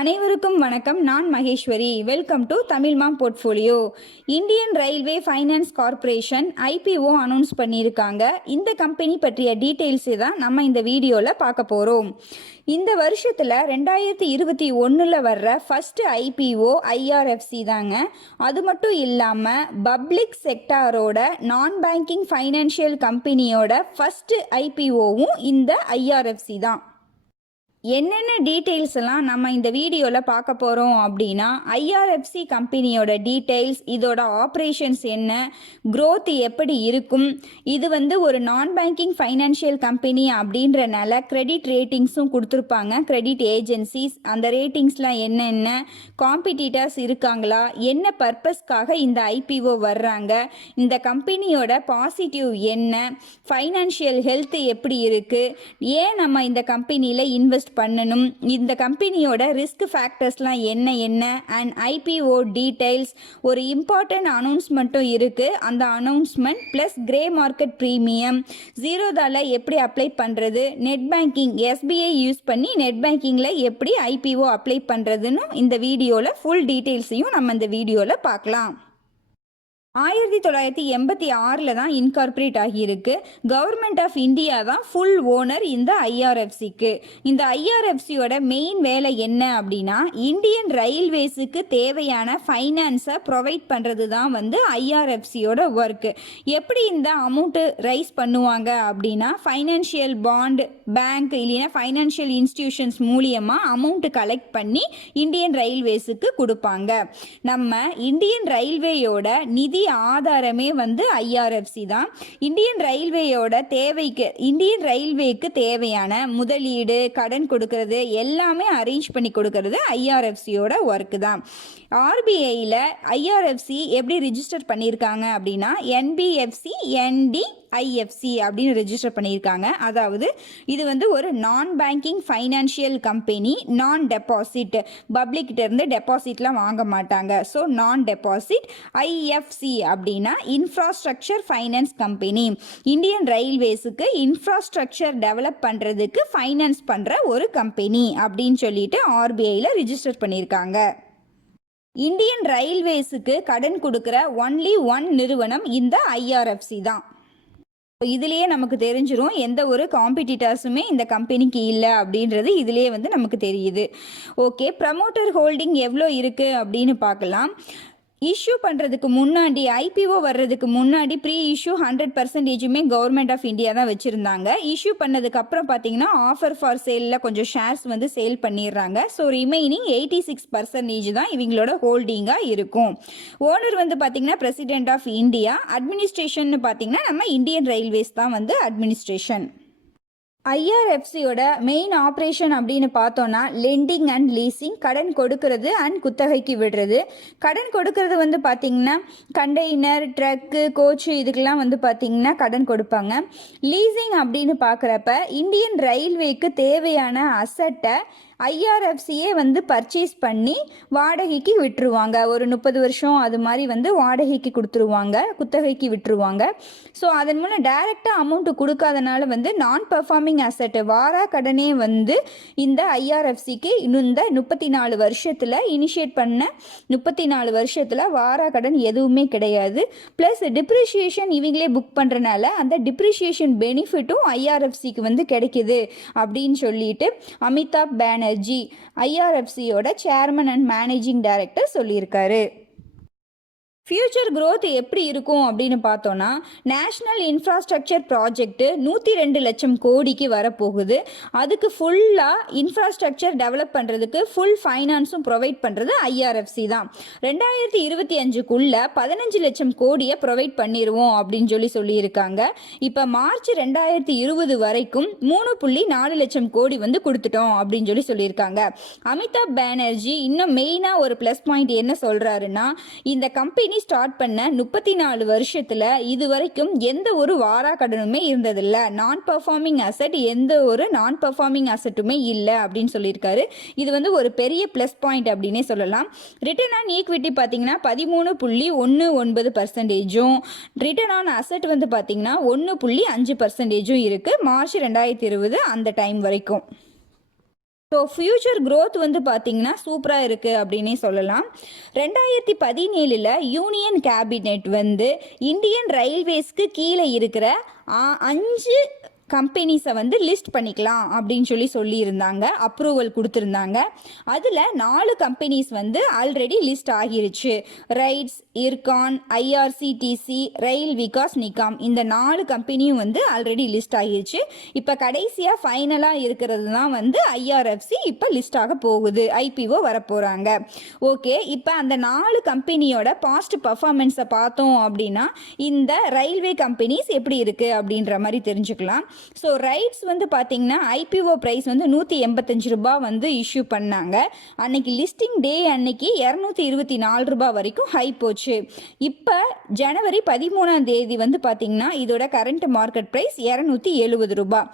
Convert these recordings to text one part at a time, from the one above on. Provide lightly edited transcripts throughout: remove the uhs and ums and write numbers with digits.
அனைவருக்கும் வணக்கம். நான் Maheswari. Welcome to Tamil mom portfolio. Indian railway finance corporation IPO announce பண்ணியிருக்காங்க. இந்த கம்பெனி பற்றிய டீட்டெயில்ஸை தான் நம்ம இந்த வீடியோவில் பார்க்க போகிறோம். இந்த வருஷத்தில் 2021 வர்ற ஃபஸ்ட்டு ஐபிஓ ஐஆர்எஃப்சி தாங்க. அது மட்டும் இல்லாமல் பப்ளிக் செக்டாரோட நான் பேங்கிங் ஃபைனான்ஷியல் கம்பெனியோட ஃபஸ்ட்டு ஐபிஓவும் இந்த ஐஆர்எஃப்சி தான். என்னென்ன டீட்டெயில்ஸ் எல்லாம் நம்ம இந்த வீடியோவில் பார்க்க போகிறோம் அப்படின்னா, ஐஆர்எஃப்சி கம்பெனியோட டீட்டெயில்ஸ், இதோட ஆப்ரேஷன்ஸ் என்ன, க்ரோத் எப்படி இருக்கும், இது ஒரு நான் பேங்கிங் ஃபைனான்ஷியல் கம்பெனி அப்படின்றனால கிரெடிட் ரேட்டிங்ஸும் கொடுத்துருப்பாங்க. கிரெடிட் ஏஜென்சிஸ் அந்த ரேட்டிங்ஸ்லாம் என்னென்ன, காம்படிட்டர்ஸ் இருக்காங்களா, என்ன பர்பஸ்க்காக இந்த ஐபிஓ வர்றாங்க, இந்த கம்பெனியோட பாசிட்டிவ் என்ன, ஃபைனான்ஷியல் ஹெல்த் எப்படி இருக்குது, ஏன் நம்ம இந்த கம்பெனியில் இன்வெஸ்ட் பண்ணணும், இந்த கம்பெனியோட ரிஸ்க் ஃபேக்டர்ஸ்லாம் என்ன அண்ட் ஐபிஓ டீடைல்ஸ், ஒரு இம்பார்ட்டன்ட் அனௌன்ஸ்மெண்ட்டும் இருக்குது. அந்த announcement plus grey market premium, ஜீரோதால எப்படி அப்ளை பண்ணுறது, நெட் பேங்கிங் எஸ்பிஐ யூஸ் பண்ணி நெட் பேங்கிங்கில் எப்படி ஐபிஓ அப்ளை பண்ணுறதுன்னு இந்த வீடியோவில் ஃபுல் டீட்டெயில்ஸையும் நம்ம இந்த வீடியோவில் பார்க்கலாம். 1986 தான் இன்கார்பரேட் ஆகியிருக்கு. கவர்மெண்ட் ஆஃப் இந்தியா தான் ஃபுல் ஓனர் இந்த ஐஆர்எஃப்சிக்கு. இந்த ஐஆர்எஃப்சியோட மெயின் வேலை என்ன அப்படின்னா, இந்தியன் ரயில்வேஸுக்கு தேவையான ஃபைனான்ஸை ப்ரொவைட் பண்ணுறது தான் ஐஆர்எஃப்சியோட ஒர்க்கு. எப்படி இந்த அமௌண்ட்டு ரைஸ் பண்ணுவாங்க அப்படின்னா, ஃபைனான்ஷியல் பாண்ட், பேங்க் இல்லைன்னா ஃபைனான்ஷியல் இன்ஸ்டிடியூஷன்ஸ் மூலியமாக அமௌண்ட்டு கலெக்ட் பண்ணி இந்தியன் ரயில்வேஸுக்கு கொடுப்பாங்க. நம்ம இந்தியன் ரயில்வேயோட நிதி ஆதாரமே ஐஆர்எஃப்சி தான். இந்தியன் ரயில்வேக்கு தேவையான முதலீடு, கடன் கொடுக்கறது எல்லாமே அரேஞ்ச் பண்ணி கொடுக்கறது ஐஆர்எஃப்சியோட ஒர்க்கு தான். ஆர்பிஐயில் ஐஆர்எஃப்சி எப்படி ரிஜிஸ்டர் பண்ணியிருக்காங்க அப்படின்னா, என்பிஎஃப்சி என்டிஐஎஃப்சி அப்படின்னு ரெஜிஸ்டர் பண்ணியிருக்காங்க. அதாவது இது ஒரு non banking financial company, non deposit, பப்ளிக்கிட்ட இருந்து டெபாசிட்லாம் வாங்க மாட்டாங்க. So non deposit. ஐஎஃப்சி அப்படின்னா இன்ஃப்ராஸ்ட்ரக்சர் ஃபைனான்ஸ் கம்பெனி, இந்தியன் ரயில்வேஸுக்கு இன்ஃப்ராஸ்ட்ரக்சர் டெவலப் பண்ணுறதுக்கு ஃபைனான்ஸ் பண்ணுற ஒரு கம்பெனி அப்படின்னு சொல்லிட்டு ஆர்பிஐயில் ரிஜிஸ்டர் பண்ணியிருக்காங்க. இந்தியன் ரயில்வேஸுக்கு கடன் கொடுக்குற ஒன்லி ஒன் நிறுவனம் இந்த ஐஆர்எஃப்சி தான். இதுலேயே நமக்கு தெரிஞ்சிடும் எந்த ஒரு காம்படிட்டர்ஸுமே இந்த கம்பெனிக்கு இல்லை அப்படின்றது இதுலேயே நமக்கு தெரியுது. ஓகே, ப்ரமோட்டர் ஹோல்டிங் எவ்வளோ இருக்குது அப்படின்னு பார்க்கலாம். இஷ்யூ பண்ணுறதுக்கு முன்னாடி, ஐபிஓ வர்றதுக்கு முன்னாடி pre issue 100% government of India தான் வச்சுருந்தாங்க. இஷ்யூ பண்ணதுக்கப்புறம் பார்த்தீங்கன்னா ஆஃபர் ஃபார் சேலில் கொஞ்சம் ஷேர்ஸ் சேல் பண்ணிடுறாங்க. ஸோ ரிமைனிங் 86% தான் இவங்களோட ஹோல்டிங்காக இருக்கும். ஓனர் பார்த்தீங்கன்னா பிரசிடென்ட் ஆஃப் இந்தியா. அட்மினிஸ்ட்ரேஷன் பார்த்தீங்கன்னா நம்ம இந்தியன் ரயில்வேஸ் தான் அட்மினிஸ்ட்ரேஷன். ஐஆர்எஃப்சியோட மெயின் ஆப்ரேஷன் அப்படின்னு பார்த்தோன்னா, லெண்டிங் அண்ட் லீசிங், கடன் கொடுக்கறது அண்ட் குத்தகைக்கு விடுறது. கடன் கொடுக்கறது பார்த்தீங்கன்னா கண்டெய்னர், ட்ரக்கு, கோச்சு இதுக்கெல்லாம் பார்த்தீங்கன்னா கடன் கொடுப்பாங்க. லீசிங் அப்படின்னு பார்க்குறப்ப இந்தியன் ரயில்வேக்கு தேவையான அசட்டை ஐஆர்எஃப்சியே பர்ச்சேஸ் பண்ணி வாடகைக்கு விட்டுருவாங்க. ஒரு 30 வருஷம் அது மாதிரி வாடகைக்கு கொடுத்துருவாங்க, குத்தகைக்கு விட்டுருவாங்க. ஸோ அதன் மூலம் டைரெக்டாக அமௌண்ட்டு கொடுக்காதனால நான் பெர்ஃபார்மிங் அசட், வாரா கடனே இந்த ஐஆர்எஃப்சிக்கு இந்த 34 வருஷத்தில் இனிஷியேட் பண்ண 34 வருஷத்தில் வாரா கடன் எதுவுமே கிடையாது. ப்ளஸ் டிப்ரிஷியேஷன் இவங்களே புக் பண்ணுறனால அந்த டிப்ரிஷியேஷன் பெனிஃபிட்டும் ஐஆர்எஃப்சிக்கு கிடைக்குது அப்படின்னு சொல்லிட்டு அமிதாப் பேனர்ஜி, ஐஆர்எஃப்சியோட சேர்மன் அண்ட் மேனேஜிங் டைரக்டர் சொல்லியிருக்காரு. ஃபியூச்சர் க்ரோத் எப்படி இருக்கும் அப்படின்னு பார்த்தோன்னா, நேஷ்னல் இன்ஃப்ராஸ்ட்ரக்சர் ப்ராஜெக்ட்டு 102 லட்சம் கோடிக்கு வரப்போகுது. அதுக்கு ஃபுல்லாக இன்ஃப்ராஸ்ட்ரக்சர் டெவலப் பண்ணுறதுக்கு ஃபுல் ஃபைனான்ஸும் ப்ரொவைட் பண்ணுறது ஐஆர்எஃப்சி தான். 2025க்குள்ளே 15 லட்சம் கோடியை ப்ரொவைட் பண்ணிடுவோம் அப்படின்னு சொல்லியிருக்காங்க. இப்போ மார்ச் 2020 வரைக்கும் 3.4 லட்சம் கோடி கொடுத்துட்டோம் அப்படின்னு சொல்லியிருக்காங்க. அமிதாப் பானர்ஜி இன்னும் மெயினாக ஒரு ப்ளஸ் பாயிண்ட் என்ன சொல்கிறாருன்னா, இந்த கம்பெனி ஸ்டார்ட் பண்ண 34 வருஷத்துல இது வரைக்கும் எந்த ஒரு வாரா கடனுமே இருந்ததில்ல. நான் பெர்ஃபார்மிங் அசட், எந்த ஒரு நான் பெர்ஃபார்மிங் அசட்டுமே இல்லை அப்படின்னு சொல்லியிருக்காரு. இது ஒரு பெரிய ப்ளஸ் பாயிண்ட் அப்படின்னே சொல்லலாம். ரிட்டர்ன் ஆன் ஈக்விட்டி பார்த்தீங்கன்னா 13.19%, ரிட்டர்ன் ஆன் அசட் பார்த்தீங்கன்னா 1.5% இருக்கு மார்ச் 2020 அந்த டைம் வரைக்கும். ஸோ ஃப்யூச்சர் growth வந்து பார்த்தீங்கன்னா சூப்பராக இருக்குது அப்படின்னே சொல்லலாம். 2017 யூனியன் கேபினெட் வந்து இந்தியன் ரயில்வேஸ்க்கு கீழே இருக்கிற 5 கம்பெனிஸை வந்து லிஸ்ட் பண்ணிக்கலாம் அப்படின்னு சொல்லியிருந்தாங்க, அப்ரூவல் கொடுத்துருந்தாங்க. அதில் 4 கம்பெனிஸ் வந்து ஆல்ரெடி லிஸ்ட் ஆகிருச்சு. ரைட்ஸ், இர்கான், ஐஆர்சிடிசி, ரயில் விகாஸ் நிகாம், இந்த 4 கம்பெனியும் வந்து ஆல்ரெடி லிஸ்ட் ஆகிருச்சு. இப்போ கடைசியாக ஃபைனலாக இருக்கிறது தான் வந்து ஐஆர்எஃப்சி இப்போ லிஸ்ட் ஆக போகுது, ஐபிஓ வரப்போகிறாங்க. ஓகே, இப்போ அந்த 4 கம்பெனியோட பாஸ்ட் பர்ஃபார்மன்ஸை பார்த்தோம் அப்படின்னா இந்த ரயில்வே கம்பெனிஸ் எப்படி இருக்குது அப்படின்ற மாதிரி தெரிஞ்சுக்கலாம். ஸோ ரைட்ஸ் வந்து பார்த்தீங்கன்னா ஐபிஓ ப்ரைஸ் வந்து 185 ரூபாய் வந்து இஷ்யூ பண்ணாங்க. அன்னைக்கு லிஸ்டிங் டே அன்னைக்கு 224 ரூபாய் வரைக்கும் ஹை போச்சு. இப்போ ஜனவரி 13 வந்து பார்த்தீங்கன்னா இதோட கரண்ட் மார்க்கெட் ப்ரைஸ் 270 ரூபாய்.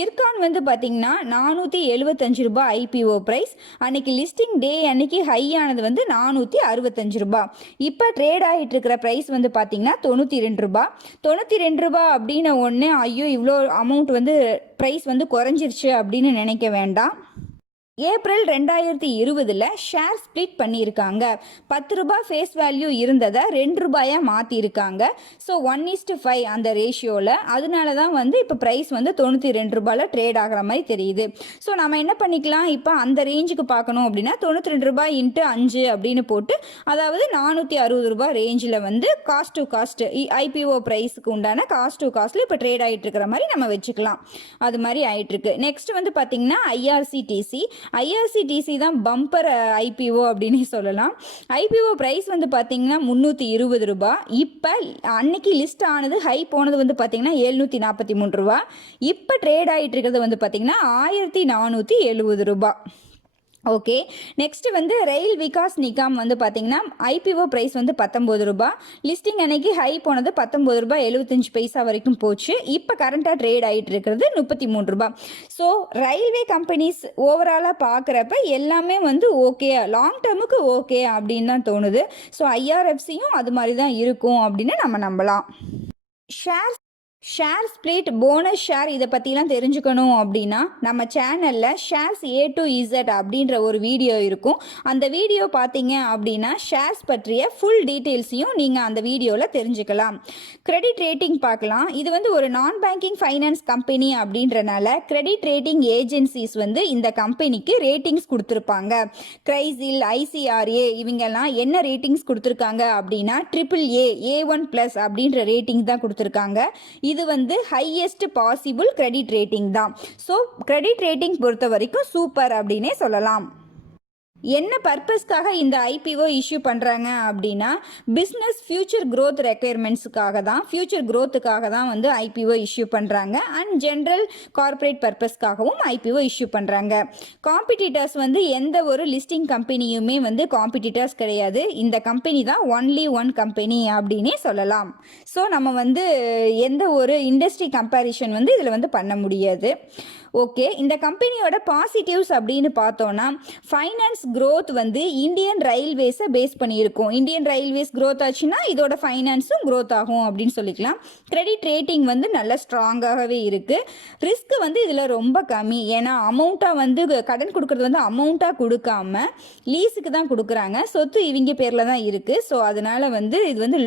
இர்கான் வந்து பார்த்தீங்கன்னா 475 ரூபாய் ஐபிஓ ப்ரைஸ். அன்னைக்கு லிஸ்டிங் டே அன்னைக்கு ஹை ஆனது வந்து 465 ரூபாய். இப்போ ட்ரேட் ஆகிட்டு இருக்கிற ப்ரைஸ் வந்து பார்த்தீங்கன்னா 92 ரூபாய். 92 ரூபாய் அப்படின்னு ஒன்று ஐயோ இவ்வளோ அமௌண்ட் வந்து ப்ரைஸ் வந்து குறைஞ்சிருச்சு அப்படின்னு நினைக்க வேண்டாம். ஏப்ரல் 2020 ஷேர் ஸ்ப்ளிட் பண்ணியிருக்காங்க. 10 ரூபாய் ஃபேஸ் வேல்யூ இருந்ததை 2 ரூபாயாக மாற்றிருக்காங்க. ஸோ 1:5 அந்த ரேஷியோவில். அதனால தான் வந்து இப்போ ப்ரைஸ் வந்து 92 ரூபாயில் ட்ரேட் ஆகிற மாதிரி தெரியுது. ஸோ நம்ம என்ன பண்ணிக்கலாம், இப்போ அந்த ரேஞ்சுக்கு பார்க்கணும் அப்படின்னா 92 ரூபாய் × 5 அப்படின்னு போட்டு, அதாவது 460 ரூபாய் ரேஞ்சில் வந்து காஸ்ட் டு காஸ்ட் ஐபிஓ ப்ரைஸுக்கு உண்டான காஸ்ட் டு காஸ்ட்டில் இப்போ ட்ரேட் ஆகிட்டு இருக்கிற மாதிரி நம்ம வச்சுக்கலாம். அது மாதிரி ஆகிட்டு இருக்கு. நெக்ஸ்ட் வந்து பார்த்தீங்கன்னா ஐஆர்சிடிசி தான் பம்பர் ஐபிஓ அப்படின்னு சொல்லலாம். ஐபிஓ ப்ரைஸ் வந்து பார்த்தீங்கன்னா 320 ரூபாய். இப்போ அன்னைக்கு லிஸ்ட் ஆனது ஹை போனது வந்து பார்த்தீங்கன்னா 743 ரூபாய். இப்போ ட்ரேட் ஆகிட்டு இருக்கிறது வந்து பார்த்தீங்கன்னா 1470 ரூபாய். ஓகே, நெக்ஸ்ட் வந்து ரயில் விகாஸ் நிகாம் வந்து பார்த்தீங்கன்னா ஐபிஓ ப்ரைஸ் வந்து 19 ரூபாய். லிஸ்டிங் அன்னைக்கு ஹை போனது 19 ரூபாய் 75 பைசா வரைக்கும் போச்சு. இப்போ கரண்ட்டாக ட்ரேட் ஆகிட்டு இருக்கிறது 33 ரூபாய். ஸோ ரயில்வே கம்பெனிஸ் ஓவராலாக பார்க்குறப்ப எல்லாமே வந்து ஓகே, லாங் டேர்முக்கு ஓகே அப்படின்னு தான் தோணுது. ஸோ ஐஆர்எஃப்சியும் அது மாதிரி தான் இருக்கும் அப்படின்னு நம்ம நம்பலாம். ஷேர் ஸ்ப்ளிட், போனஸ் ஷேர் இதை பற்றிலாம் தெரிஞ்சுக்கணும் அப்படின்னா நம்ம சேனலில் ஷேர்ஸ் A to Z அப்படின்ற ஒரு வீடியோ இருக்கும். அந்த வீடியோ பார்த்தீங்க அப்படின்னா ஷேர்ஸ் பற்றிய ஃபுல் டீட்டெயில்ஸையும் நீங்கள் அந்த வீடியோவில் தெரிஞ்சுக்கலாம். கிரெடிட் ரேட்டிங் பார்க்கலாம். இது வந்து ஒரு நான் பேங்கிங் ஃபைனான்ஸ் கம்பெனி அப்படின்றனால கிரெடிட் ரேட்டிங் ஏஜென்சிஸ் வந்து இந்த கம்பெனிக்கு ரேட்டிங்ஸ் கொடுத்துருப்பாங்க. கிரைசில், ஐசிஆர்ஏ இவங்கெல்லாம் என்ன ரேட்டிங்ஸ் கொடுத்துருக்காங்க அப்படின்னா AAA, A1+ அப்படின்ற ரேட்டிங் தான் கொடுத்துருக்காங்க. இது வந்து ஹையஸ்ட் பாசிபிள் கிரெடிட் ரேட்டிங் தான். ஸோ கிரெடிட் ரேட்டிங் பொறுத்த வரைக்கும் சூப்பர் அப்படின்னே சொல்லலாம். என்ன பர்பஸ்க்காக இந்த ஐபிஓ இஷ்யூ பண்ணுறாங்க அப்படின்னா பிஸ்னஸ் ஃபியூச்சர் growth ரெக்குயர்மெண்ட்ஸுக்காக தான், ஃபியூச்சர் growthக்காக தான் வந்து ஐபிஓ இஷ்யூ பண்ணுறாங்க. அண்ட் ஜென்ரல் கார்ப்பரேட் பர்பஸ்க்காகவும் ஐபிஓ இஷ்யூ பண்ணுறாங்க. காம்படிட்டர்ஸ் வந்து எந்த ஒரு லிஸ்டிங் கம்பெனியுமே வந்து காம்படிட்டர்ஸ் கிடையாது. இந்த கம்பெனி தான் ஒன்லி ஒன் கம்பெனி அப்படின்னே சொல்லலாம். ஸோ நம்ம வந்து எந்த ஒரு இண்டஸ்ட்ரி கம்பேரிஷன் வந்து இதில் வந்து பண்ண முடியாது. ஓகே, இந்த கம்பெனியோட பாசிட்டிவ்ஸ் அப்படின்னு பார்த்தோன்னா ஃபைனான்ஸ் growth வந்து இந்தியன் ரயில்வேஸை பேஸ் பண்ணியிருக்கும். இந்தியன் ரயில்வேஸ் growth ஆச்சுன்னா இதோட ஃபைனான்ஸும் growth ஆகும் அப்படின்னு சொல்லிக்கலாம். கிரெடிட் ரேட்டிங் வந்து நல்ல ஸ்ட்ராங்காகவே இருக்குது. ரிஸ்க் வந்து இதில் ரொம்ப கம்மி. ஏன்னா அமௌண்ட்டாக வந்து கடன் கொடுக்குறது வந்து அமௌண்ட்டாக கொடுக்காம லீஸுக்கு தான் கொடுக்குறாங்க. சொத்து இவங்க பேரில் தான் இருக்குது. ஸோ அதனால் வந்து இது வந்து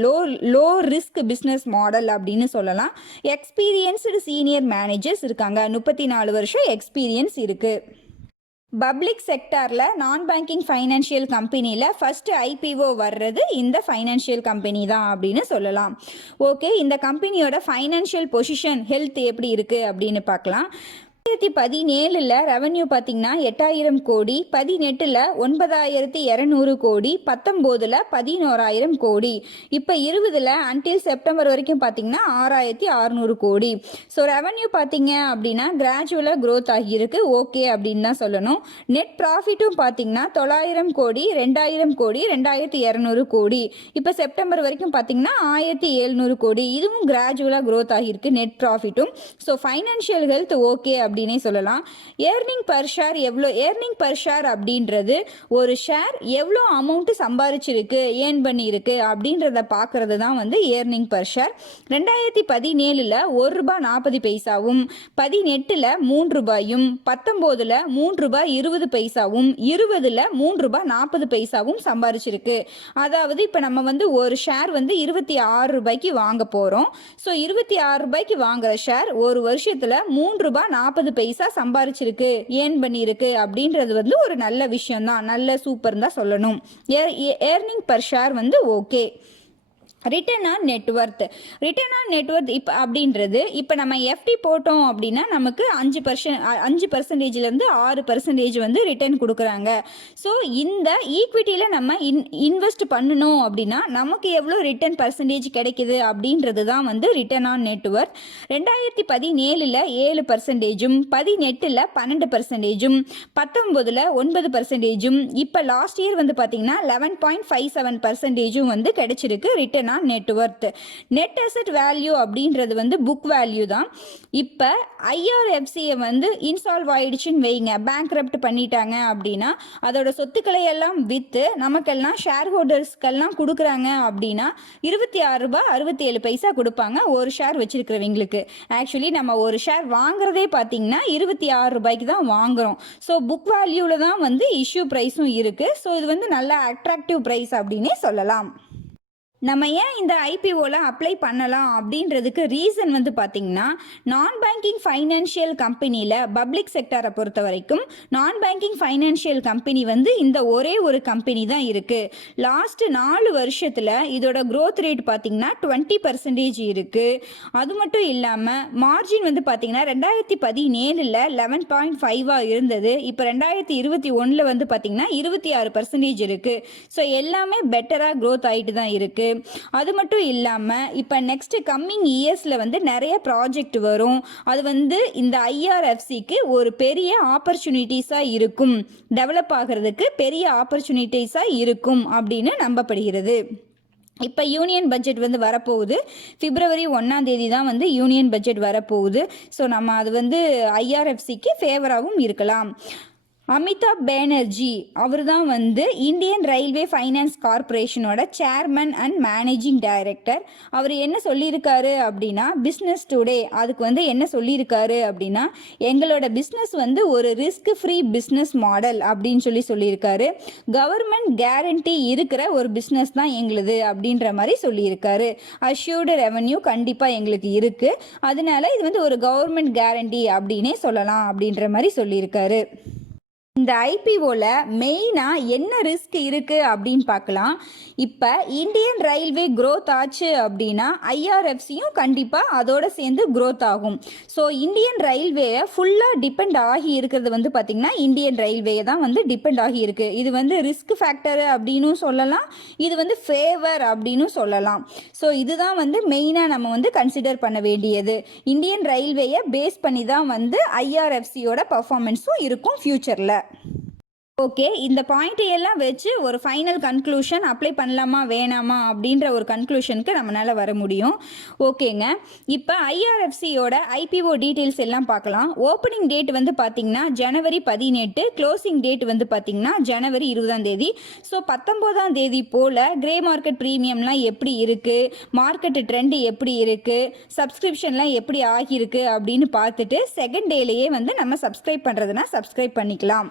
லோ ரிஸ்க் பிஸ்னஸ் மாடல் அப்படின்னு சொல்லலாம். எக்ஸ்பீரியன்ஸ்டு சீனியர் மேனேஜர்ஸ் இருக்காங்க. 34 வருஷம் எக்ஸ்பீரியன்ஸ் இருக்குது. பப்ளிக் செக்டாரில் நான் பேங்கிங் ஃபைனான்ஷியல் கம்பெனியில் ஃபஸ்ட்டு ஐபிஓ வர்றது இந்த ஃபைனான்ஷியல் கம்பெனி தான் அப்படின்னு சொல்லலாம். ஓகே, இந்த கம்பெனியோட ஃபைனான்ஷியல் பொசிஷன் ஹெல்த் எப்படி இருக்குது அப்படின்னு பார்க்கலாம். 2017 ரெவன்யூ பார்த்தீங்கன்னா 8000 கோடி, 18 9200 கோடி, 19 11,000 கோடி, இப்போ 20 அன்டில் செப்டம்பர் வரைக்கும் பார்த்தீங்கன்னா 6600 கோடி. ஸோ ரெவன்யூ பார்த்தீங்க அப்படின்னா கிராஜுவலாக க்ரோத் ஆகியிருக்கு. ஓகே அப்படின்னு தான் சொல்லணும். நெட் ப்ராஃபிட்டும் பார்த்தீங்கன்னா 900 கோடி, 2000 கோடி, 2200 கோடி, இப்போ செப்டம்பர் வரைக்கும் பார்த்தீங்கன்னா 1700 கோடி. இதுவும் கிராஜுவலாக க்ரோத் ஆகியிருக்கு நெட் ப்ராஃபிட்டும். ஸோ ஃபைனான்ஷியல் ஹெல்த் ஓகே அப்படின்னே சொல்லலாம். ஏர்னிங் பர் ஷேர் எவ்வளோ, ஏர்னிங் பர் ஷேர் அப்படின்றது ஒரு ஷேர் எவ்வளோ அமௌண்ட்டு சம்பாரிச்சிருக்கு, ஏர்ன் பண்ணியிருக்கு அப்படின்றத பார்க்கறது தான் வந்து ஏர்னிங் பர் ஷேர். 2017 ₹1.40 18 ₹3 19 ₹3.20 20 ₹3.40 சம்பாரிச்சிருக்கு. அதாவது இப்போ நம்ம வந்து ஒரு ஷேர் வந்து ₹26 வாங்க போகிறோம். ஸோ ₹26 வாங்குற ஷேர் ஒரு வருஷத்தில் ₹3.40 சம்பாரிச்சிருக்கு, ஏர்ன் பண்ணியிருக்கு அப்படின்றது வந்து ஒரு நல்ல விஷயம்தான், நல்ல சூப்பர் தான் சொல்லணும். ஏர்னிங் பர் ஷேர் வந்து okay. Return on net worth, return on net worth இப்போ அப்படின்றது, இப்போ நம்ம எஃப்டி போட்டோம் அப்படின்னா நமக்கு 5%லேருந்து 6% வந்து ரிட்டர்ன் கொடுக்குறாங்க. ஸோ இந்த ஈக்விட்டியில் நம்ம இன்வெஸ்ட் பண்ணணும் அப்படின்னா நமக்கு எவ்வளோ ரிட்டர்ன் பர்சன்டேஜ் கிடைக்குது அப்படின்றது தான் வந்து ரிட்டர்ன் ஆன் நெட்வொர்த். 2017 7%, 18 12%, 19 9%, இப்போ லாஸ்ட் இயர் வந்து பார்த்தீங்கன்னா 11.57% வந்து கிடைச்சிருக்கு return net worth. Net asset value அப்படின்றது வந்து புக் வேல்யூ தான். இப்போ ஐஆர்எஃப்சியை வந்து இன்சால்வ் ஆயிடுச்சுன்னு வைங்க, பேங்க்ரப்ட் பண்ணிட்டாங்க அப்படின்னா அதோட சொத்துக்களை எல்லாம் விற்று நமக்கெல்லாம் ஷேர் ஹோல்டர்ஸ்க்கெல்லாம் கொடுக்குறாங்க அப்படின்னா ₹26.67 கொடுப்பாங்க ஒரு ஷேர் வச்சிருக்கிறவங்களுக்கு. ஆக்சுவலி நம்ம ஒரு ஷேர் வாங்குறதே பார்த்தீங்கன்னா ₹26 தான் வாங்குறோம். ஸோ புக் வேல்யூவில் தான் வந்து இஷ்யூ ப்ரைஸும் இருக்குது. ஸோ இது வந்து நல்ல அட்ராக்டிவ் ப்ரைஸ் அப்படின்னே சொல்லலாம். நம்ம ஏன் இந்த ஐபிஓவில் அப்ளை பண்ணலாம் அப்படின்றதுக்கு ரீசன் வந்து பார்த்திங்கன்னா, நான் பேங்கிங் ஃபைனான்ஷியல் கம்பெனியில் பப்ளிக் செக்டரை பொறுத்த வரைக்கும் நான் பேங்கிங் ஃபைனான்ஷியல் கம்பெனி வந்து இந்த ஒரே ஒரு கம்பெனி தான் இருக்குது. லாஸ்ட்டு 4 வருஷத்தில் இதோட க்ரோத் ரேட் பார்த்திங்கன்னா 20% இருக்குது. அது மட்டும் இல்லாமல் மார்ஜின் வந்து பார்த்திங்கன்னா 2017 11.5 இருந்தது. இப்போ 2021 வந்து பார்த்திங்கன்னா 26% இருக்குது. ஸோ எல்லாமே பெட்டராக க்ரோத் ஆகிட்டு தான் இருக்குது. அது மட்டும் இல்லாமல் இப்போ நெக்ஸ்ட் கம்மிங் இயர்ஸில் வந்து நிறைய ப்ராஜெக்ட் வரும். அது வந்து இந்த ஐஆர்எஃப்சிக்கு ஒரு பெரிய ஆப்பர்ச்சுனிட்டிஸாக இருக்கும், டெவலப் ஆகிறதுக்கு பெரிய ஆப்பர்ச்சுனிட்டிஸாக இருக்கும் அப்படின்னு நம்பப்படுகிறது. இப்போ யூனியன் பட்ஜெட் வந்து வரப்போகுது. February 1 தான் வந்து யூனியன் பட்ஜெட் வரப்போகுது. ஸோ நம்ம அது வந்து ஐஆர்எஃப்சிக்கு ஃபேவராகவும் இருக்கலாம். அமிதாப் பானர்ஜி அவர் தான் வந்து இந்தியன் ரயில்வே ஃபைனான்ஸ் கார்பரேஷனோட சேர்மன் அண்ட் மேனேஜிங் டைரக்டர். அவர் என்ன சொல்லியிருக்காரு அப்படின்னா, பிஸ்னஸ் டுடே அதுக்கு வந்து என்ன சொல்லியிருக்காரு அப்படின்னா, எங்களோட பிஸ்னஸ் வந்து ஒரு ரிஸ்க் ஃப்ரீ பிஸ்னஸ் மாடல் அப்படின்னு சொல்லியிருக்காரு. கவர்மெண்ட் கேரண்டி இருக்கிற ஒரு பிஸ்னஸ் தான் எங்களுது அப்படின்ற மாதிரி சொல்லியிருக்காரு. அஷ்யூர்டு ரெவன்யூ கண்டிப்பாக எங்களுக்கு இருக்குது, அதனால இது வந்து ஒரு கவர்மெண்ட் கேரண்டி அப்படின்னே சொல்லலாம் அப்படின்ற மாதிரி சொல்லியிருக்காரு. இந்த ஐபிஓவில் மெயினாக என்ன ரிஸ்க் இருக்குது அப்படின்னு பார்க்கலாம். இப்போ இந்தியன் ரயில்வே க்ரோத் ஆச்சு அப்படின்னா ஐஆர்எஃப்சியும் கண்டிப்பாக அதோடு சேர்ந்து க்ரோத் ஆகும். ஸோ இந்தியன் ரயில்வேயை ஃபுல்லாக டிபெண்ட் ஆகி இருக்கிறது வந்து பார்த்திங்கன்னா இந்தியன் ரயில்வேயை தான் வந்து டிபெண்ட் ஆகி இருக்குது. இது வந்து ரிஸ்க் ஃபேக்டரு அப்படின்னும் சொல்லலாம், இது வந்து ஃபேவர் அப்படின்னு சொல்லலாம். ஸோ இதுதான் வந்து மெயினாக நம்ம வந்து கன்சிடர் பண்ண வேண்டியது. இந்தியன் ரயில்வேயை பேஸ் பண்ணி தான் வந்து ஐஆர்எஃப்சியோட பர்ஃபார்மன்ஸும் இருக்கும் ஃப்யூச்சரில். ஓகே, இந்த பாயிண்ட்டை எல்லாம் வச்சு ஒரு ஃபைனல் கன்க்ளூஷன் அப்ளை பண்ணலாமா வேணாமா அப்படின்ற ஒரு கன்க்ளூஷனுக்கு நம்மளால் வர முடியும். ஓகேங்க, இப்போ ஐஆர்எஃப்சியோட ஐபிஓ டீட்டெயில்ஸ் எல்லாம் பார்க்கலாம். ஓப்பனிங் டேட் வந்து பார்த்திங்கன்னா January 18, க்ளோசிங் டேட் வந்து பார்த்திங்கன்னா January 20. ஸோ 19 போல் கிரே மார்க்கெட் ப்ரீமியம்லாம் எப்படி இருக்குது, மார்க்கெட் ட்ரெண்ட் எப்படி இருக்குது, சப்ஸ்கிரிப்ஷன்லாம் எப்படி ஆகியிருக்கு அப்படின்னு பார்த்துட்டு செகண்ட் டேலேயே வந்து நம்ம சப்ஸ்கிரைப் பண்ணுறதுனா சப்ஸ்கிரைப் பண்ணிக்கலாம்.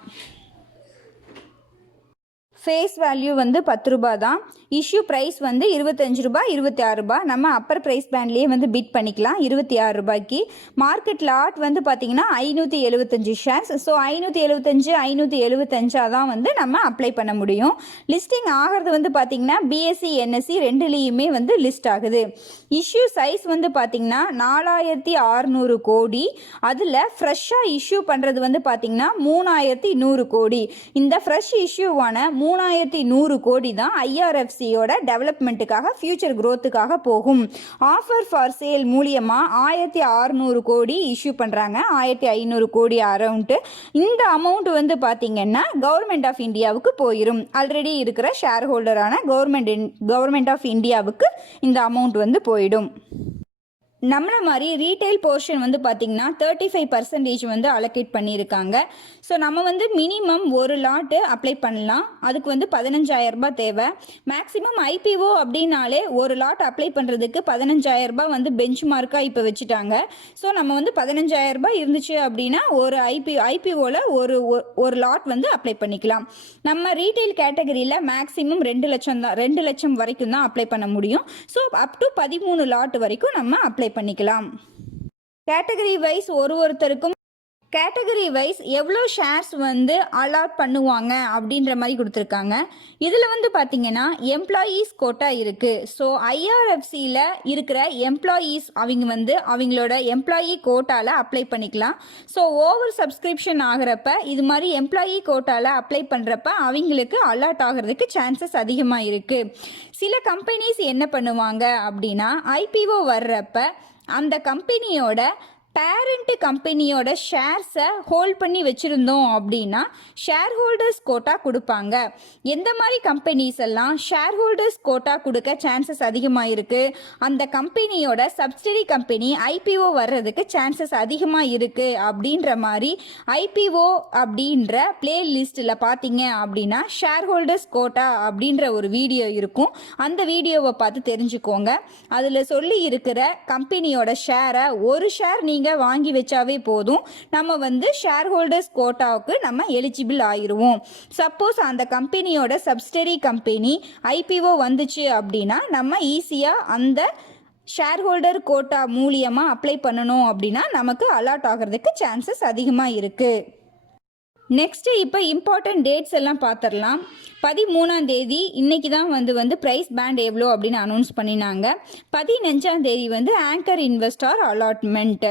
ஃபேஸ் வேல்யூ வந்து ₹10 தான். இஷ்யூ ப்ரைஸ் வந்து ₹25 ₹26. நம்ம அப்பர் ப்ரைஸ் பேண்ட்லேயே வந்து பிட் பண்ணிக்கலாம் ₹26. மார்க்கெட் லாட் வந்து பார்த்திங்கன்னா 575 ஷேர்ஸ். ஸோ 575 தான் வந்து நம்ம அப்ளை பண்ண முடியும். லிஸ்டிங் ஆகிறது வந்து பார்த்திங்கன்னா பிஎஸ்சி என்எஸ்சி ரெண்டுலேயுமே வந்து லிஸ்ட் ஆகுது. இஷ்யூ சைஸ் வந்து பார்த்திங்கன்னா 4600 கோடி. அதில் ஃப்ரெஷ்ஷாக இஷ்யூ பண்ணுறது வந்து பார்த்திங்கன்னா 3100 கோடி. இந்த ஃப்ரெஷ் இஷ்யூவான 3100 கோடி தான் ஐஆர்எஃப்சியோட டெவலப்மெண்ட்டுக்காக, ஃபியூச்சர் க்ரோத்துக்காக போகும். ஆஃபர் ஃபார் சேல் மூலியமாக 1600 கோடி இஷ்யூ பண்ணுறாங்க, 1500 கோடி அரௌண்டு. இந்த அமௌண்ட் வந்து பார்த்திங்கன்னா கவர்மெண்ட் ஆஃப் இந்தியாவுக்கு போயிடும். ஆல்ரெடி இருக்கிற ஷேர் ஹோல்டரான கவர்மெண்ட் ஆஃப் இந்தியாவுக்கு இந்த அமௌண்ட் வந்து போயிடும். நம்மள மாதிரி ரீட்டைல் போர்ஷன் வந்து பார்த்திங்கன்னா 35% வந்து அலோகேட் பண்ணியிருக்காங்க. ஸோ நம்ம வந்து மினிமம் ஒரு லாட்டு அப்ளை பண்ணலாம். அதுக்கு வந்து 15,000 ரூபாய் தேவை. மேக்ஸிமம் ஐபிஓ அப்படின்னாலே ஒரு லாட் அப்ளை பண்ணுறதுக்கு 15,000 ரூபாய் வந்து பெஞ்ச் மார்க்காக இப்போ வச்சுட்டாங்க. ஸோ நம்ம வந்து 15,000 ரூபாய் இருந்துச்சு அப்படின்னா ஒரு ஐபிஓவில் ஒரு லாட் வந்து அப்ளை பண்ணிக்கலாம். நம்ம ரீட்டைல் கேட்டகரியில் மேக்ஸிமம் 2 லட்சம் தான், 2 லட்சம் வரைக்கும் தான் அப்ளை பண்ண முடியும். ஸோ அப் டு 13 லாட் வரைக்கும் நம்ம அப்ளை பண்ணிக்கலாம். கேட்டகரி வைஸ் ஒருத்தருக்கும் கேட்டகரி வைஸ் எவ்வளோ ஷேர்ஸ் வந்து அலாட் பண்ணுவாங்க அப்படின்ற மாதிரி கொடுத்துருக்காங்க. இதில் வந்து பார்த்தீங்கன்னா எம்ப்ளாயீஸ் கோட்டா இருக்குது. ஸோ ஐஆர்எஃப்சியில் இருக்கிற எம்ப்ளாயீஸ் அவங்க வந்து அவங்களோட எம்ப்ளாயி கோட்டாவில் அப்ளை பண்ணிக்கலாம். ஸோ ஓவர் சப்ஸ்கிரிப்ஷன் ஆகிறப்ப இது மாதிரி எம்ப்ளாயி கோட்டாவில் அப்ளை பண்ணுறப்ப அவங்களுக்கு அலாட் ஆகிறதுக்கு சான்சஸ் அதிகமாக இருக்குது. சில கம்பெனிஸ் என்ன பண்ணுவாங்க அப்படின்னா ஐபிஓ வர்றப்ப அந்த கம்பெனியோட பேரண்ட் கம்பெனியோட ஷேர்ஸை ஹோல்ட் பண்ணி வச்சுருந்தோம் அப்படின்னா ஷேர் ஹோல்டர்ஸ் கோட்டா கொடுப்பாங்க. எந்த மாதிரி கம்பெனிஸ் எல்லாம் ஷேர் ஹோல்டர்ஸ் கோட்டா கொடுக்க சான்சஸ் அதிகமாக இருக்குது, அந்த கம்பெனியோட சப்சிடரி கம்பெனி ஐபிஓ வர்றதுக்கு சான்சஸ் அதிகமாக இருக்குது அப்படின்ற மாதிரி ஐபிஓ அப்படின்ற பிளேலிஸ்ட்டில் பார்த்தீங்க அப்படின்னா ஷேர் ஹோல்டர்ஸ் கோட்டா அப்படின்ற ஒரு வீடியோ இருக்கும். அந்த வீடியோவை பார்த்து தெரிஞ்சுக்கோங்க. அதில் சொல்லி இருக்கிற கம்பெனியோட ஷேரை ஒரு ஷேர் நீங்கள் வாங்கி வச்சாவே போதும், நம்ம வந்து ஷேர் ஹோல்டர்ஸ் கோட்டாவுக்கு நம்ம எலிஜிபிள் ஆயிடுவோம். சப்போஸ் அந்த கம்பெனியோட சப்சிடரி கம்பெனி ஐபிஓ வந்துச்சு அப்படின்னா நம்ம ஈஸியாக அந்த ஷேர் ஹோல்டர் கோட்டா மூலியமாக அப்ளை பண்ணணும் அப்படின்னா நமக்கு அலாட் ஆகிறதுக்கு சான்சஸ் அதிகமாக இருக்குது. நெக்ஸ்ட்டு இப்போ இம்பார்ட்டன்ட் டேட்ஸ் எல்லாம் பார்த்துடலாம். 13ஆம் தேதி இன்னைக்கு தான் வந்து ப்ரைஸ் பேண்ட் எவ்வளோ அப்படின்னு அனௌன்ஸ் பண்ணினாங்க. 15ஆம் தேதி வந்து ஆங்கர் இன்வெஸ்டார் அலாட்மெண்ட்.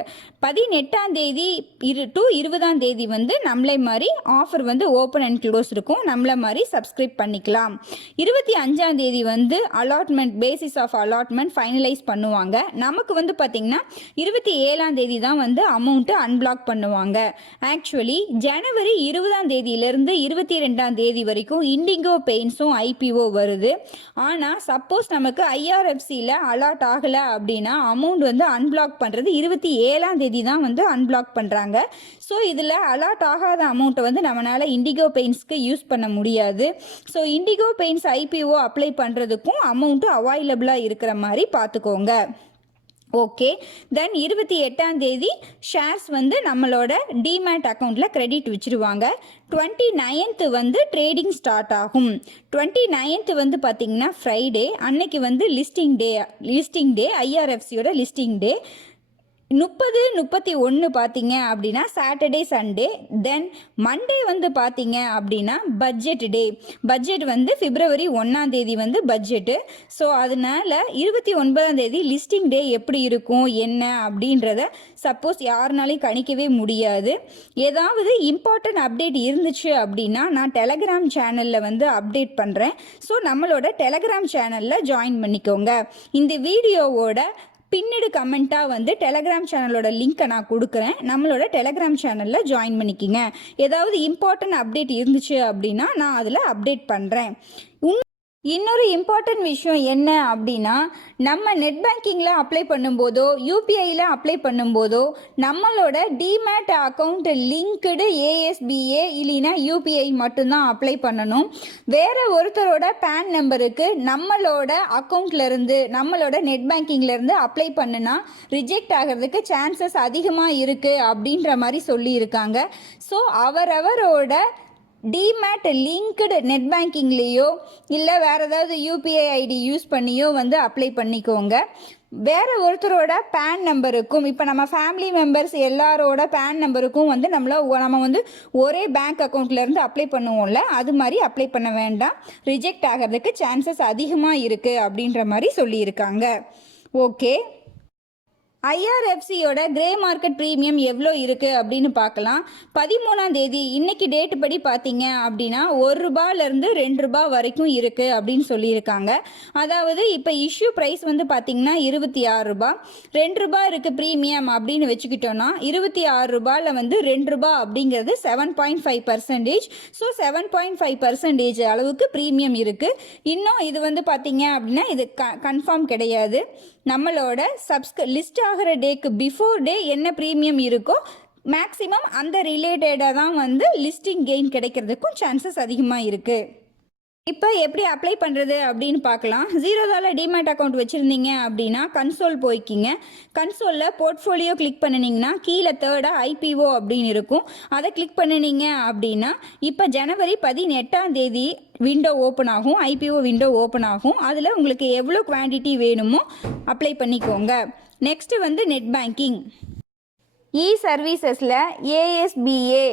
18ஆம் தேதி டு 20ஆம் தேதி வந்து நம்மளை மாதிரி ஆஃபர் வந்து ஓப்பன் அண்ட் க்ளோஸ் இருக்கும், நம்மளை மாதிரி சப்ஸ்கிரைப் பண்ணிக்கலாம். 25ஆம் தேதி வந்து allotment basis of allotment finalise பண்ணுவாங்க. நமக்கு வந்து பார்த்திங்கன்னா 27ஆம் தேதி தான் வந்து அமௌண்ட்டு அன்பிளாக் பண்ணுவாங்க. ஆக்சுவலி ஜனவரி 20ஆம் தேதியிலிருந்து 22ஆம் தேதி வரைக்கும் இண்டிகோ பெயிண்ட்ஸும் ஐபிஓ வருது. ஆனால் சப்போஸ் நமக்கு ஐஆர்எஃப்சியில் அலாட் ஆகலை அப்படின்னா அமௌண்ட் வந்து அன்பிளாக் பண்ணுறது 27ஆம் தேதி தான் வந்து அன்பிளாக் பண்ணுறாங்க. ஸோ இதில் அலாட் ஆகாத அமௌண்ட்டை வந்து நம்மளால் இண்டிகோ பெயிண்ட்ஸ்க்கு யூஸ் பண்ண முடியாது. So indigo paints IPO apply பண்ணுறதுக்கும் அமௌண்ட்டு அவைலபிளாக இருக்கிற மாதிரி பார்த்துக்கோங்க. ஓகே, தென் 28ஆம் தேதி ஷேர்ஸ் வந்து நம்மளோட டிமேட் அக்கௌண்ட்டில் கிரெடிட் வச்சுருவாங்க. 29th வந்து ட்ரேடிங் ஸ்டார்ட் ஆகும். 29th வந்து பார்த்திங்கன்னா ஃப்ரைடே, அன்னைக்கு வந்து லிஸ்டிங் டே ஐஆர்எஃப்சியோட லிஸ்டிங் டே. 30, 31 பார்த்தீங்க அப்படின்னா சாட்டர்டே சண்டே. தென் மண்டே வந்து பார்த்தீங்க அப்படின்னா பட்ஜெட் வந்து பிப்ரவரி 1ஆம் தேதி வந்து பட்ஜெட்டு. ஸோ அதனால 29ஆம் தேதி லிஸ்டிங் டே எப்படி இருக்கும் என்ன அப்படின்றத சப்போஸ் யாருனாலையும் கணிக்கவே முடியாது. ஏதாவது இம்பார்ட்டன்ட் அப்டேட் இருந்துச்சு அப்படின்னா நான் டெலகிராம் சேனலில் வந்து அப்டேட் பண்ணுறேன். ஸோ நம்மளோட டெலகிராம் சேனலில் ஜாயின் பண்ணிக்கோங்க. இந்த வீடியோவோட பின்னடு கமெண்ட்டாக வந்து டெலகிராம் சேனலோட லிங்க்கை நான் கொடுக்குறேன். நம்மளோட டெலகிராம் சேனலில் ஜாயின் பண்ணிக்கிங்க. ஏதாவது இம்பார்ட்டன்ட் அப்டேட் இருந்துச்சு அப்படின்னா நான் அதில் அப்டேட் பண்ணுறேன். இன்னொரு இம்பார்ட்டன்ட் விஷயம் என்ன அப்படின்னா நம்ம நெட் பேங்கிங்கில் அப்ளை பண்ணும்போதோ யூபிஐயில் அப்ளை பண்ணும்போதோ நம்மளோட டிமேட் அக்கௌண்ட் லிங்க்டு ஏஎஸ்பிஏ இல்லைனா யூபிஐ மட்டும்தான் அப்ளை பண்ணணும். வேறு ஒருத்தரோட பேன் நம்பருக்கு நம்மளோட அக்கௌண்ட்லேருந்து நம்மளோட நெட் பேங்கிங்லேருந்து அப்ளை பண்ணுனா ரிஜெக்ட் ஆகிறதுக்கு சான்சஸ் அதிகமாக இருக்குது அப்படின்ற மாதிரி சொல்லியிருக்காங்க. ஸோ அவரவரோட டிமேட் லிங்க்டு நெட் பேங்கிங்லேயோ இல்லை வேறு ஏதாவது யூபிஐ ஐடி யூஸ் பண்ணியோ வந்து அப்ளை பண்ணிக்கோங்க. வேறு ஒருத்தரோட பேன் நம்பருக்கும் இப்போ நம்ம ஃபேமிலி மெம்பர்ஸ் எல்லாரோட பேன் நம்பருக்கும் வந்து நம்ம வந்து ஒரே பேங்க் அக்கௌண்ட்லேருந்து அப்ளை பண்ணுவோம்ல, அது மாதிரி அப்ளை பண்ண வேண்டாம். ரிஜெக்ட் ஆகிறதுக்கு சான்சஸ் அதிகமாக இருக்குது அப்படின்ற மாதிரி சொல்லியிருக்காங்க. ஓகே, ஐஆர்எஃப்சியோட கிரே மார்க்கெட் ப்ரீமியம் எவ்வளோ இருக்குது அப்படின்னு பார்க்கலாம். 13ஆம் தேதி இன்னைக்கு டேட்டு படி பார்த்தீங்க அப்படின்னா ₹1 2 வரைக்கும் இருக்குது அப்படின்னு சொல்லியிருக்காங்க. அதாவது இப்போ இஷ்யூ ப்ரைஸ் வந்து பார்த்தீங்கன்னா ₹26, ₹2 இருக்குது ப்ரீமியம் அப்படின்னு வச்சுக்கிட்டோன்னா ₹26 வந்து ₹2 அப்படிங்கிறது 7.5%. ஸோ 7.5% அளவுக்கு ப்ரீமியம் இருக்குது. இன்னும் இது வந்து பார்த்தீங்க அப்படின்னா இது கன்ஃபார்ம் கிடையாது. நம்மளோட லிஸ்ட் ஆகிற டேக்கு பிஃபோர் டே என்ன ப்ரீமியம் இருக்கோ மேக்ஸிமம் அந்த ரிலேட்டடாக தான் வந்து லிஸ்டிங் கெயின் கிடைக்கிறதுக்கும் சான்சஸ் அதிகமாக இருக்குது. இப்போ எப்படி அப்ளை பண்ணுறது அப்படின்னு பார்க்கலாம். $0 டிமேட் அக்கௌண்ட் வச்சுருந்தீங்க அப்படின்னா கன்சோல் போய்க்கிங்க. கன்சோலில் போர்ட்ஃபோலியோ கிளிக் பண்ணினீங்கன்னா கீழே தேர்டாக ஐபிஓ அப்படின்னு இருக்கும். அதை கிளிக் பண்ணினீங்க அப்படின்னா இப்போ ஜனவரி 18 விண்டோ ஓப்பன் ஆகும், ஐபிஓ விண்டோ ஓப்பன் ஆகும். அதில் உங்களுக்கு எவ்வளோ குவான்டிட்டி வேணுமோ அப்ளை பண்ணிக்கோங்க. நெக்ஸ்ட்டு வந்து நெட் பேங்கிங். சர்வீசஸில் ஏஎஸ்பிஏ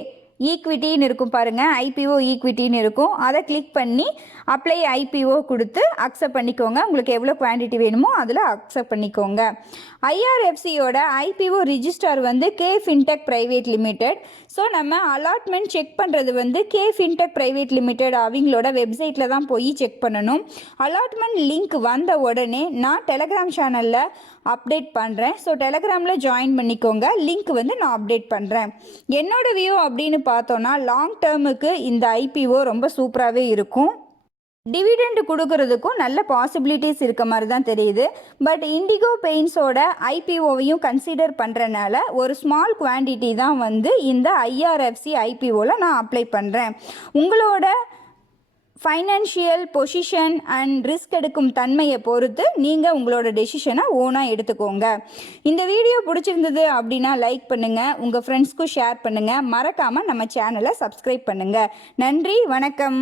ஈக்விட்டின்னு இருக்கும் பாருங்கள், ஐபிஓ ஈக்விட்டின்னு இருக்கும். அதை கிளிக் பண்ணி அப்ளை ஐபிஓ கொடுத்து அக்செப்ட் பண்ணிக்கோங்க. உங்களுக்கு எவ்வளோ குவான்டிட்டி வேணுமோ அதில் அக்செப்ட் பண்ணிக்கோங்க. ஐஆர்எஃப்சியோட ஐபிஓ ரிஜிஸ்டர் வந்து K fintech private limited. So நம்ம அலாட்மெண்ட் செக் பண்ணுறது வந்து கே ஃபின்டெக் பிரைவேட் லிமிடெட் அவங்களோட வெப்சைட்டில் தான் போய் செக் பண்ணணும். அலாட்மெண்ட் லிங்க் வந்த உடனே நான் டெலகிராம் சேனலில் அப்டேட் பண்ணுறேன். ஸோ டெலகிராமில் ஜாயின் பண்ணிக்கோங்க. லிங்க் வந்து நான் அப்டேட் பண்ணுறேன். என்னோட வியூ அப்படின்னு பார்த்தோன்னா லாங் டேர்முக்கு இந்த ஐபிஓ ரொம்ப சூப்பராகவே இருக்கும். டிவிடெண்ட் கொடுக்கறதுக்கும் நல்ல பாசிபிலிட்டிஸ் இருக்க மாதிரி தான் தெரியுது. பட் இண்டிகோ பெயிண்ட்ஸோட ஐபிஓவையும் கன்சிடர் பண்ணுறனால ஒரு ஸ்மால் குவான்டிட்டி தான் வந்து இந்த ஐஆர்எஃப்சி ஐபிஓவில் நான் அப்ளை பண்ணுறேன். உங்களோட ஃபைனான்ஷியல் பொசிஷன் அண்ட் ரிஸ்க் எடுக்கும் தன்மையை பொறுத்து நீங்கள் உங்களோட டெசிஷனை ஓனாக எடுத்துக்கோங்க. இந்த வீடியோ பிடிச்சிருந்தது அப்படின்னா லைக் பண்ணுங்கள், உங்கள் ஃப்ரெண்ட்ஸ்க்கும் ஷேர் பண்ணுங்கள், மறக்காமல் நம்ம சேனலை சப்ஸ்கிரைப் பண்ணுங்கள். நன்றி, வணக்கம்.